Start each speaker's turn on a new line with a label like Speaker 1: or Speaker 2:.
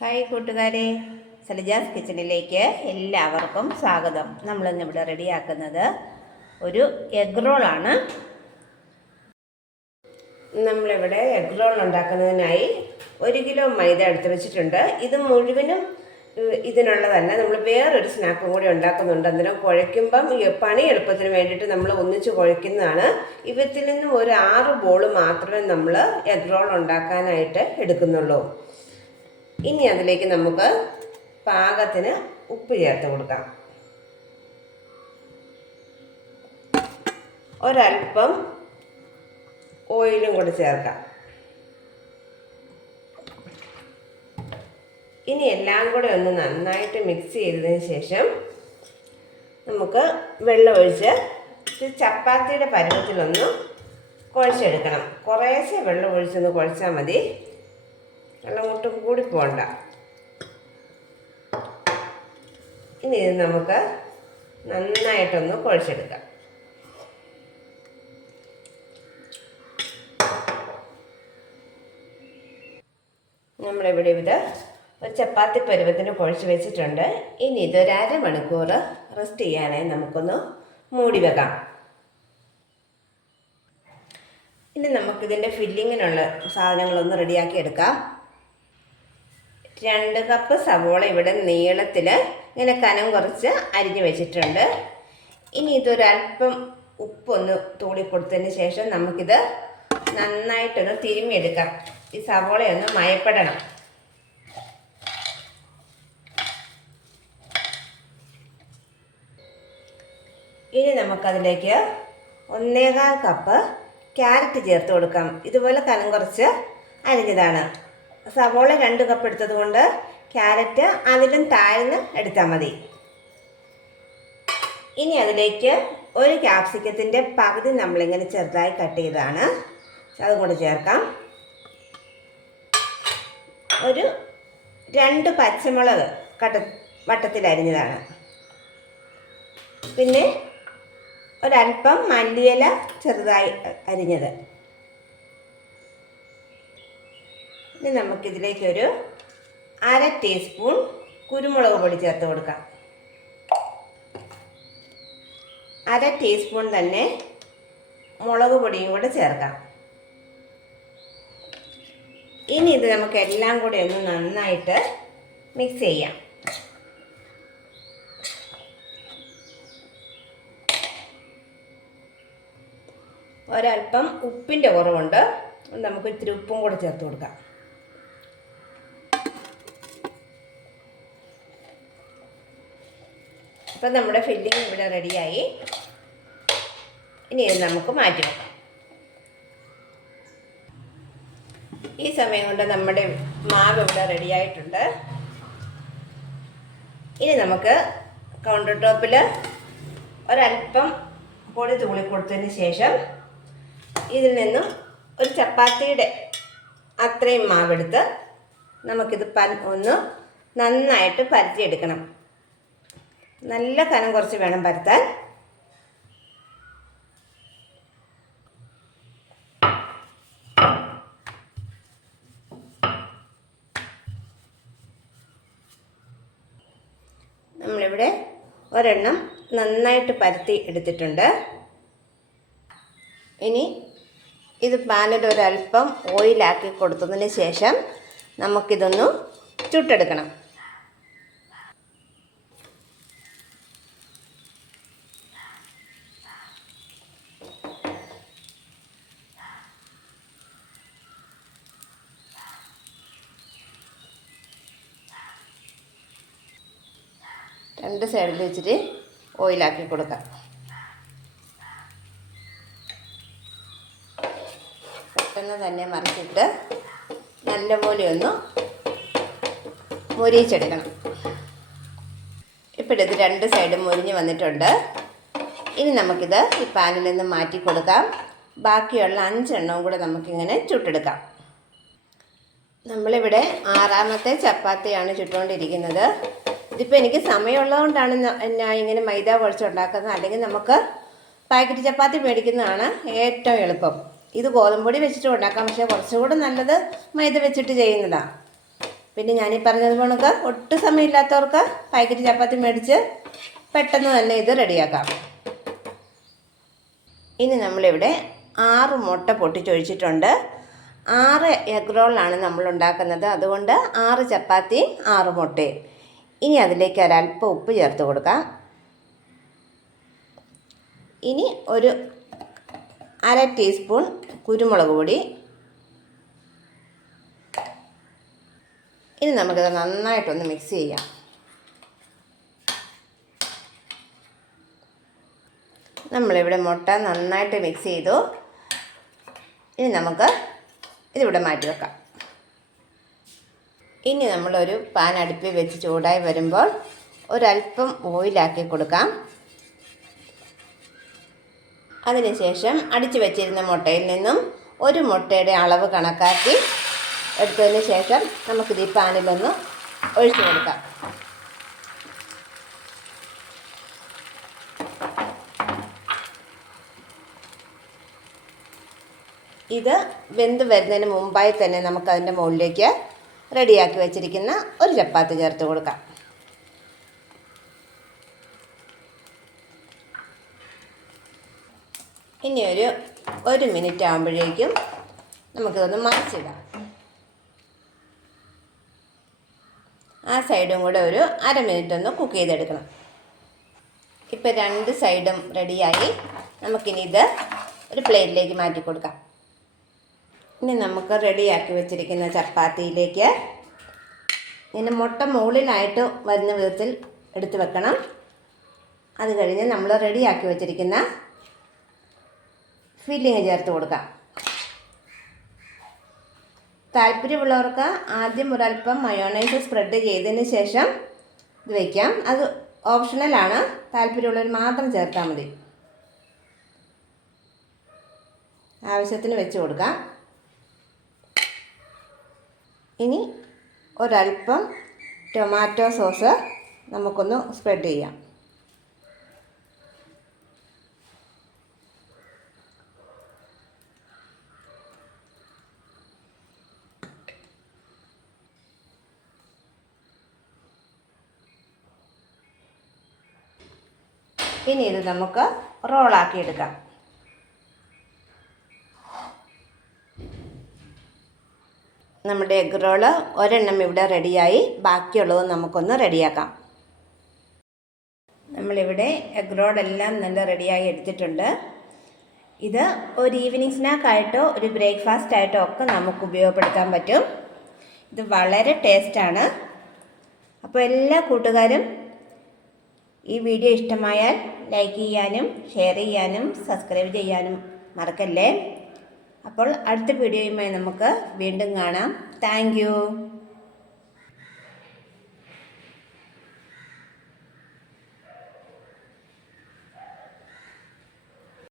Speaker 1: Hi കൂട്ടുകാരെ. സലജാസ് കിച്ചണിലേക്ക് എല്ലാവർക്കും സ്വാഗതം. നമ്മളിന്ന് ഇവിടെ റെഡിയാക്കുന്നത് ഒരു എഗ് റോളാണ് നമ്മളിവിടെ എഗ് റോൾ ഉണ്ടാക്കുന്നതിനായി ഒരു കിലോ മൈദ എടുത്ത് വെച്ചിട്ടുണ്ട്. ഇത് മുഴുവനും ഇതിനുള്ള ഇതിനുള്ളതല്ല. നമ്മൾ വേറൊരു സ്നാക്കും കൂടി ഉണ്ടാക്കുന്നുണ്ട്. അന്നേരം കുഴയ്ക്കുമ്പം പണി എളുപ്പത്തിന് വേണ്ടിയിട്ട് നമ്മൾ ഒന്നിച്ച് കുഴയ്ക്കുന്നതാണ്. ഇവത്തിൽ നിന്നും ഒരു ആറ് ബോൾ മാത്രമേ നമ്മൾ എഗ് റോൾ ഉണ്ടാക്കാനായിട്ട് എടുക്കുന്നുള്ളൂ. ഇനി അതിലേക്ക് നമുക്ക് പാകത്തിന് ഉപ്പ് ചേർത്ത് കൊടുക്കാം. ഒരൽപ്പം ഓയിലും കൂടെ ചേർക്കാം. ഇനി എല്ലാം കൂടെ ഒന്ന് നന്നായിട്ട് മിക്സ് ചെയ്തതിന് ശേഷം നമുക്ക് വെള്ളം ഒഴിച്ച് ഇത് ചപ്പാത്തിയുടെ പരുവത്തിലൊന്ന് കുഴച്ചെടുക്കണം. കുറേശ്ശെ വെള്ളം ഒഴിച്ചൊന്ന് കുഴച്ചാൽ മതി. വെള്ളം ഒട്ടും കൂടി പോകണ്ട ഇനി ഇത് നമുക്ക് നന്നായിട്ടൊന്ന് കുഴച്ചെടുക്കാം. നമ്മളിവിടെ ഇത് ഒരു ചപ്പാത്തി പരുവത്തിന് കുഴച്ച് വെച്ചിട്ടുണ്ട്. ഇനി ഇതൊരു അരമണിക്കൂർ റെസ്റ്റ് ചെയ്യാനായി നമുക്കൊന്ന് മൂടി വെക്കാം. ഇനി നമുക്കിതിന്റെ ഫില്ലിങ്ങിനുള്ള സാധനങ്ങളൊന്ന് റെഡിയാക്കി എടുക്കാം. രണ്ട് കപ്പ് സവോള ഇവിടെ നീളത്തിൽ ഇങ്ങനെ കനം കുറച്ച് അരിഞ്ഞു വെച്ചിട്ടുണ്ട്. ഇനി ഇതൊരല്പം ഉപ്പൊന്ന് തൂളി കൊടുത്തതിന് ശേഷം നമുക്കിത് നന്നായിട്ടൊന്ന് തിരുമ്മിയെടുക്കാം. ഈ സവോളയൊന്ന് മയപ്പെടണം. ഇനി നമുക്കതിലേക്ക് ഒന്നേകാൽ കപ്പ് ക്യാരറ്റ് ചേർത്ത് കൊടുക്കാം. ഇതുപോലെ കനം കുറച്ച് അരിഞ്ഞതാണ്. സവോള രണ്ട് കപ്പ് എടുത്തത് കൊണ്ട് ക്യാരറ്റ് അതിലും താഴ്ന്ന് എടുത്താൽ മതി. ഇനി അതിലേക്ക് ഒരു ക്യാപ്സിക്കത്തിന്റെ പകുതി നമ്മളിങ്ങനെ ചെറുതായി കട്ട് ചെയ്തതാണ്. അതും കൂടെ ചേർക്കാം. ഒരു രണ്ട് പച്ചമുളക് കട്ട വട്ടത്തിൽ അരിഞ്ഞതാണ്. പിന്നെ ഒരല്പം മല്ലിയില ചെറുതായി അരിഞ്ഞത്. ഇനി നമുക്കിതിലേക്കൊരു അര ടീസ്പൂൺ കുരുമുളക് പൊടി ചേർത്ത് കൊടുക്കാം. അര ടീസ്പൂൺ തന്നെ മുളക് പൊടിയും കൂടെ ചേർക്കാം. ഇനി ഇത് നമുക്ക് എല്ലാം കൂടി ഒന്ന് നന്നായിട്ട് മിക്സ് ചെയ്യാം. ഒരല്പം ഉപ്പിന്റെ കുറവുണ്ട്. നമുക്ക് ഇത്തിരി ഉപ്പും കൂടെ ചേർത്ത് കൊടുക്കാം. അപ്പം നമ്മുടെ ഫില്ലിങ് ഇവിടെ റെഡിയായി ഇനി ഇത് നമുക്ക് മാറ്റി വെക്കാം. ഈ സമയം കൊണ്ട് നമ്മുടെ മാവ് ഇവിടെ റെഡിയായിട്ടുണ്ട് ഇനി നമുക്ക് കൗണ്ടർ ടോപ്പിൽ ഒരല്പം പൊടി തൂളി കൊടുത്തതിന് ശേഷം ഇതിൽ നിന്നും ഒരു ചപ്പാത്തിയുടെ അത്രയും മാവെടുത്ത് നമുക്കിത് പ ഒന്ന് നന്നായിട്ട് പരത്തിയെടുക്കണം. നല്ല കനം കുറച്ച് വേണം പരത്താൻ. നമ്മളിവിടെ ഒരെണ്ണം നന്നായിട്ട് പരത്തി എടുത്തിട്ടുണ്ട്. ഇനി ഇത് പാനിൽ ഒരല്പം ഓയിലാക്കി കൊടുത്തതിന് ശേഷം നമുക്കിതൊന്ന് ചുട്ടെടുക്കണം. രണ്ട് സൈഡിൽ വെച്ചിട്ട് ഓയിലാക്കി കൊടുക്കാം. പെട്ടെന്ന് തന്നെ മറിച്ചിട്ട് നല്ലപോലെ ഒന്ന് മൊരിയിച്ചെടുക്കണം. ഇപ്പോൾ ഇത് രണ്ട് സൈഡും മൊരിഞ്ഞ് വന്നിട്ടുണ്ട്. ഇനി നമുക്കിത് ഈ പാനിൽ നിന്ന് മാറ്റി കൊടുക്കാം. ബാക്കിയുള്ള അഞ്ചെണ്ണവും കൂടെ നമുക്കിങ്ങനെ ചുട്ടെടുക്കാം. നമ്മളിവിടെ ആറാമത്തെ ചപ്പാത്തിയാണ് ചുട്ടുകൊണ്ടിരിക്കുന്നത് ഇതിപ്പോൾ എനിക്ക് സമയമുള്ളതുകൊണ്ടാണ് ഞാൻ- ഞാൻ ഇങ്ങനെ മൈദ കുഴച്ചുണ്ടാക്കുന്നത് അല്ലെങ്കിൽ നമുക്ക് പാക്കറ്റ് ചപ്പാത്തി മേടിക്കുന്നതാണ് ഏറ്റവും എളുപ്പം. ഇത് ഗോതമ്പൊടി വെച്ചിട്ട് ഉണ്ടാക്കാം. പക്ഷേ കുറച്ചുകൂടെ നല്ലത് മൈദ വെച്ചിട്ട് ചെയ്യുന്നതാണ് പിന്നെ ഞാനീ പറഞ്ഞത് കണക്ക് ഒട്ടും സമയമില്ലാത്തവർക്ക് പാക്കറ്റ് ചപ്പാത്തി മേടിച്ച് പെട്ടെന്ന് തന്നെ ഇത് റെഡിയാക്കാം. ഇനി നമ്മളിവിടെ ആറ് മുട്ട പൊട്ടിച്ചൊഴിച്ചിട്ടുണ്ട്. ആറ് എഗ് റോളാണ് നമ്മൾ ഉണ്ടാക്കുന്നത് അതുകൊണ്ട് ആറ് ചപ്പാത്തിയും ആറ് മുട്ടയും. ഇനി അതിലേക്ക് ഒരല്പം ഉപ്പ് ചേർത്ത് കൊടുക്കാം. ഇനി ഒരു അര ടീസ്പൂൺ കുരുമുളക് പൊടി. ഇനി നമുക്കിത് നന്നായിട്ടൊന്ന് മിക്സ് ചെയ്യാം. നമ്മളിവിടെ മുട്ട നന്നായിട്ട് മിക്സ് ചെയ്തു. ഇനി നമുക്ക് ഇതിവിടെ മാറ്റി വെക്കാം. ഇനി നമ്മളൊരു പാൻ അടുപ്പിൽ വെച്ച് ചൂടായി വരുമ്പോൾ ഒരല്പം ഓയിലാക്കി കൊടുക്കാം. അതിനുശേഷം അടിച്ചു വെച്ചിരുന്ന മുട്ടയിൽ നിന്നും ഒരു മുട്ടയുടെ അളവ് കണക്കാക്കി എടുത്തതിന് ശേഷം നമുക്കിത് ഈ പാനിലൊന്ന് ഒഴിച്ചു കൊടുക്കാം. ഇത് വെന്ത് വരുന്നതിന് മുമ്പായി തന്നെ നമുക്കതിന്റെ മുകളിലേക്ക് റെഡിയാക്കി വെച്ചിരിക്കുന്ന ഒരു ചപ്പാത്തി ചേർത്ത് കൊടുക്കാം. ഇനി ഒരു ഒരു മിനിറ്റ് ആകുമ്പോഴേക്കും നമുക്കിതൊന്ന് മറിച്ചിടാം. ആ സൈഡും കൂടെ ഒരു അര മിനിറ്റ് ഒന്ന് കുക്ക് ചെയ്തെടുക്കണം. ഇപ്പം രണ്ട് സൈഡും റെഡിയായി നമുക്കിനി ഇത് ഒരു പ്ലേറ്റിലേക്ക് മാറ്റി കൊടുക്കാം. ഇനി നമുക്ക് റെഡിയാക്കി വെച്ചിരിക്കുന്ന ചപ്പാത്തിയിലേക്ക് ഇതിന് മുട്ട മുകളിലായിട്ട് വരുന്ന വിധത്തിൽ എടുത്തു വെക്കണം. അത് കഴിഞ്ഞ് നമ്മൾ റെഡിയാക്കി വെച്ചിരിക്കുന്ന ഫില്ലിങ് ചേർത്ത് കൊടുക്കാം. താല്പര്യമുള്ളവർക്ക് ആദ്യം ഒരല്പം മയോണൈസ് സ്പ്രെഡ് ചെയ്തതിന് ശേഷം ഇത് വയ്ക്കാം അത് ഓപ്ഷണലാണ് താല്പര്യമുള്ളവർ മാത്രം ചേർത്താൽ മതി. ആവശ്യത്തിന് വെച്ച് കൊടുക്കാം. ഇനി ഒരൽപ്പം ടൊമാറ്റോ സോസ് നമുക്കൊന്ന് സ്പ്രെഡ് ചെയ്യാം. ഇനി ഇത് നമുക്ക് റോളാക്കി എടുക്കാം. നമ്മുടെ എഗ് റോൾ ഒരെണ്ണം ഇവിടെ റെഡിയായി ബാക്കിയുള്ളത് നമുക്കൊന്ന് റെഡിയാക്കാം നമ്മളിവിടെ എഗ് റോളെല്ലാം നല്ല റെഡിയായി എടുത്തിട്ടുണ്ട്. ഇത് ഒരു ഈവനിങ് സ്നാക്കായിട്ടോ ഒരു ബ്രേക്ക്ഫാസ്റ്റ് ആയിട്ടോ ഒക്കെ നമുക്ക് ഉപയോഗപ്പെടുത്താൻ പറ്റും. ഇത് വളരെ ടേസ്റ്റാണ് അപ്പോൾ എല്ലാ കൂട്ടുകാരും ഈ വീഡിയോ ഇഷ്ടമായാൽ ലൈക്ക് ചെയ്യാനും ഷെയർ ചെയ്യാനും സബ്സ്ക്രൈബ് ചെയ്യാനും മറക്കല്ലേ? അപ്പോൾ അടുത്ത വീഡിയോയുമായി നമുക്ക് വീണ്ടും കാണാം. താങ്ക്